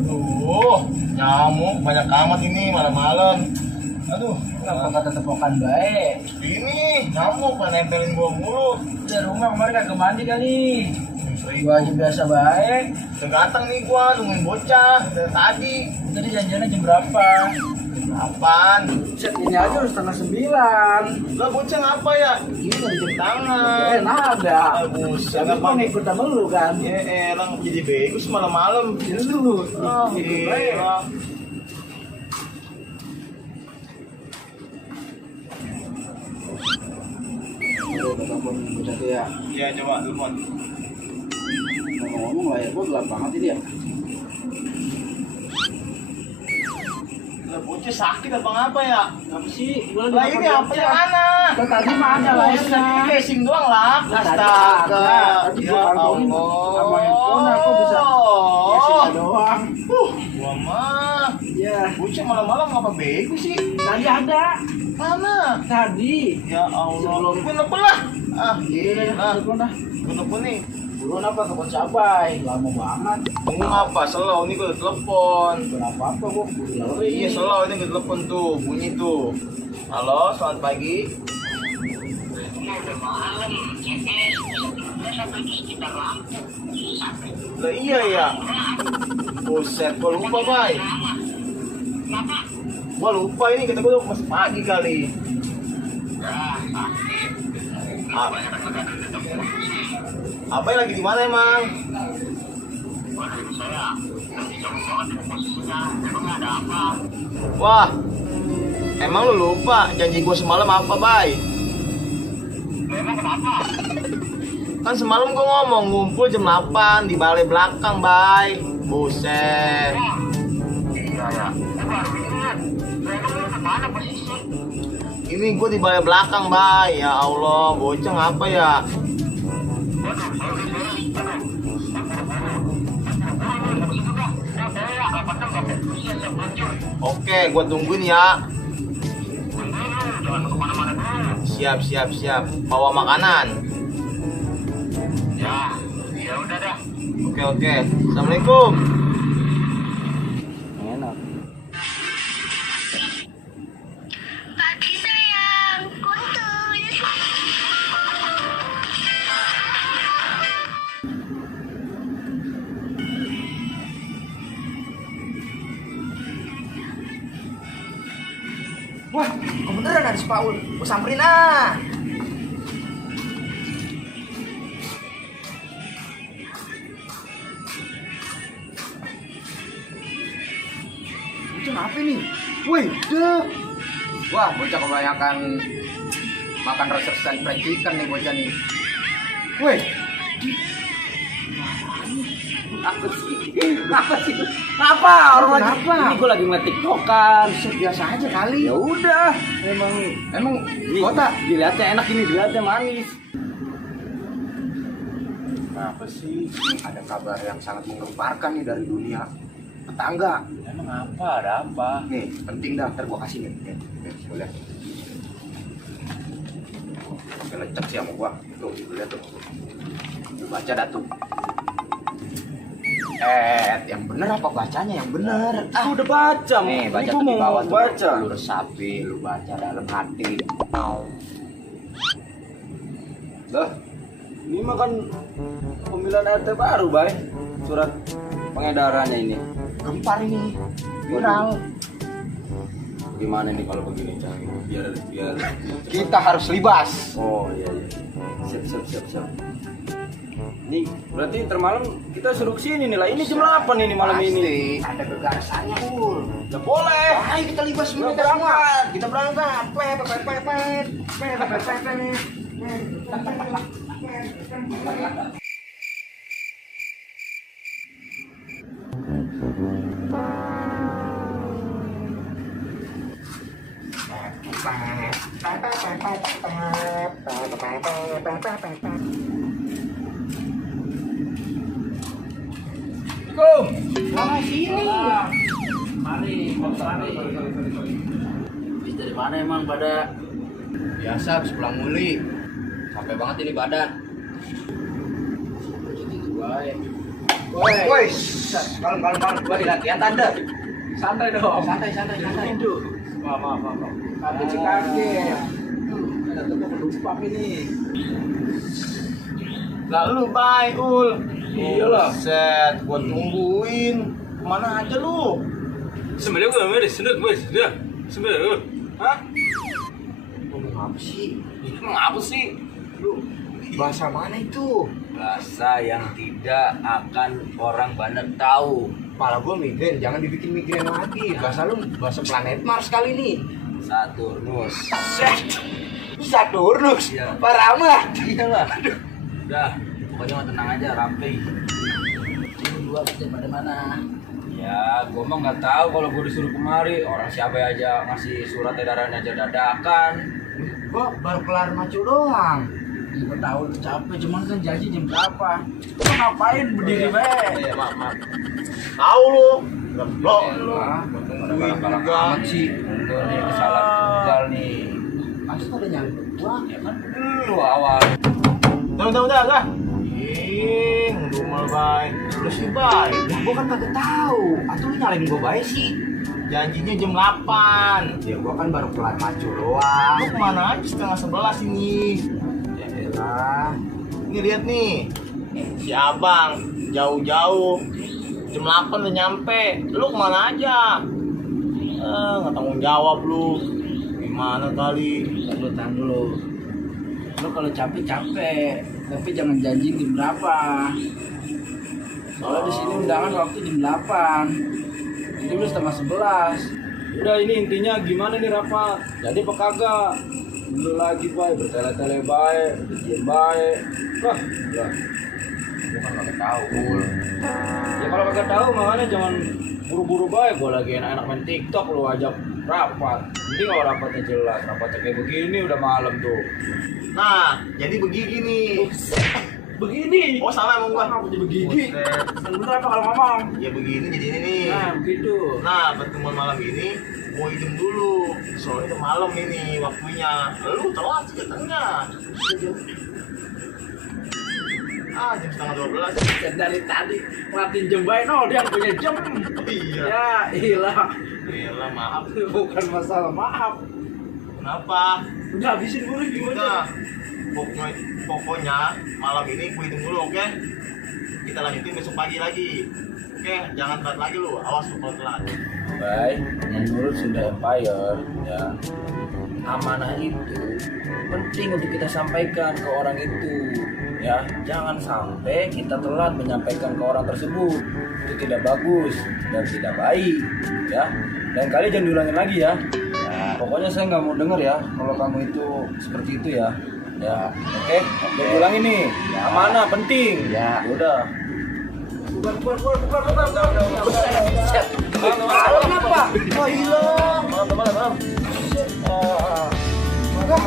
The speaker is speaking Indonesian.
Aduh, nyamuk banyak amat ini malam-malam. Aduh, Kenapa kata tepokan baik? ini nyamuk pada nempelin gua mulu. Dari rumah kemarin kagak mandi kali. Sering Gua aja biasa baik. udah ganteng nih gua nungguin bocah dari tadi. Tadi janjiannya jam berapa? Apaan? Set ini aja udah setengah 9. Lah bocah ngapa ya? Ini nggak jam tangan. Ada. Buset, Tapi gua ngikut sama lu kan? Ya elang jadi bego semalam-malam. Ini dulu. Oh, Iya. Telepon udah tuh ya. Iya coba telepon. Ngomong layar gua gelap banget ini ya. Lah bocah sakit apa ngapa ya? Apa sih? Gua Lah ini apa yang mana? Kan tadi mah ada layarnya. Ini casing doang lah. Nah, Astaga. tadi Ya gua kantongin sama handphone aku bisa casingnya doang. Gua mah. Iya. Bocah malam-malam ngapa bego sih? Tadi ada. Mana? Tadi. Ya Allah. Sebelum- Gue nelfon lah. Ah, Iya, gila. telepon dah. Gue nelfon nih. Belum apa ke cabai, lama banget. Tunggu apa? Slow ini gue udah telepon. Kenapa apa gua lari. Iya slow ini gue telepon tuh, bunyi tuh. Halo, selamat pagi. Lah iya ya. Buset, gua lupa, Bay. Gua lupa ini kata gua masih pagi kali. A- Apa yang lagi di mana emang? Wah, emang lu lupa janji gua semalam apa, Bay? Kan semalam gua ngomong ngumpul jam 8 di balai belakang, Bay. Buset. Ini gua di balai belakang, Bay. Ya Allah, bocah ngapa ya? Oke, gua tungguin ya. Siap, siap, siap. Bawa makanan. Ya udah dah. Oke, oke. Assalamualaikum. Enak. Pagi sayang, kuntul. Wah, kebeneran ada si Paul. Gua samperin ah. Itu apa nih? Wih, deh. Wah, bocah kebanyakan makan resersan fried chicken nih bocah nih. Wih. Apa sih? Apa sih? Apa? Orang lagi Kenapa? ini gue lagi nge TikTokan. Biasa aja kali. Ya udah, emang kota dilihatnya enak ini, dilihatnya manis. Apa sih? Ada kabar yang sangat menggemparkan nih dari dunia tetangga. Emang apa? Ada apa? Nih, penting dah, ntar gua kasih nih. Nih, boleh. Oke, lecek sih sama gua. Tuh, lihat tuh. Lu baca dah tuh. Yang bener apa bacanya yang bener? Aku udah baca. Nih, baca Ini tuh gua di bawah tuh. baca. Lu resapi, lu baca dalam hati. Lah, ini mah kan pemilihan RT baru, Bay. Surat pengedarannya ini. Gempar ini. Viral. Gimana nih kalau begini, Cang? Biar Kita harus libas. Oh, iya iya. Siap. Nih, berarti termalam kita suruh kesini nih lah. Ini jam 8 ini malam ini. Ada gagasannya, Ul. Udah boleh. Ayo kita libas semua. Kita berangkat. Kita berangkat. Mari. Habis dari mana emang pada? Biasa habis pulang muli. Capek banget ini badan. Baik. Woi, kalem. Gua di latihan tanda. Santai dong. Santai. Hidup. Maaf. Tapi sih kaget. Ada toko penumpang ini. Lalu bay, Ul. Iyalah. Set, gua tungguin. Kemana aja lu? Sebenarnya gue nggak seneng gue sudah. Sebenarnya, hah? Ngomong apa sih? Emang apa sih? Lu bahasa mana itu? Bahasa yang tidak akan orang banyak tahu. Kepala gua migrain, jangan dibikin migrain lagi. Bahasa lu bahasa planet Mars kali ini. Saturnus. Saturnus. Iya. Parah amat. Iyalah. Udah, pokoknya mah tenang aja, rapi. Dua kerja pada mana? Ya, gue mah nggak tahu kalau gue disuruh kemari. Orang siapa aja ngasih surat edaran aja dadakan. Gua baru kelar macu doang. Gue tahu lu capek, cuman kan janji jam berapa? Lu ngapain berdiri baik? Iya, maaf. Tahu lu. Goblok lu. Ah, Tungguin juga. amat sih. Enggak nih kesalahan tunggal nih. Pasti pada nyangkut gua. Ya kan lu awal. Udah. Ih, ngedumel bay. Udah sih bay. Ya gua kan kagak tahu. Atau lu nyalain gua baik sih? Janjinya jam 8. Ya gua kan baru kelar macu doang. Lu kemana aja setengah 11 ini? Ya elah. Ini lihat nih. Si abang jauh-jauh. Jam 8 udah nyampe. Lu kemana aja? Nggak tanggung jawab lu. Gimana kali? Tahan dulu. Lu kalau capek, tapi jangan janji jam berapa. Soalnya di sini undangan waktu jam 8. Jadi lu setengah 11. Udah ini intinya gimana nih rapat? Jadi apa kagak? Dulu lagi baik, bertele-tele baik, diem baik. Wah, ya. Gua kan kagak tahu. Ya kalau kagak tahu makanya jangan buru-buru baik. Gua lagi enak-enak main TikTok lu ajak rapat. Nanti kalau rapatnya jelas, rapatnya kayak begini udah malam tuh. Nah, jadi begini nih. Begini. Oh, salah emang gua. Kenapa jadi begini? Buset. Yang bener apa kalau ngomong? Ya begini jadi ini nih. Nah, begitu. Nah, pertemuan malam ini mau izin dulu. Soalnya udah malam ini waktunya. Lu telat sih katanya. Jam setengah 12. Dan dari tadi ngeliatin jam baik, no dia punya jam. Iya. Ya, iyalah. Gila, maaf. Bukan masalah maaf. Kenapa? Udah habisin dulu gimana? Udah. Pokoknya malam ini gue hitung dulu, oke? Kita lanjutin besok pagi lagi. Oke, jangan telat lagi lu. Awas lu kalau telat. Baik, menurut Sunda Empire, ya, amanah itu penting untuk kita sampaikan ke orang itu. Ya, jangan sampai kita telat menyampaikan ke orang tersebut. Itu tidak bagus dan tidak baik, ya. Dan kali jangan diulangin lagi ya. Pokoknya saya nggak mau denger ya kalau kamu itu seperti itu ya. Ya, oke. Jangan diulangin nih. Amanah penting. Ya. Udah. Bukan. Kenapa? Oh hilang. Malam. Enggak.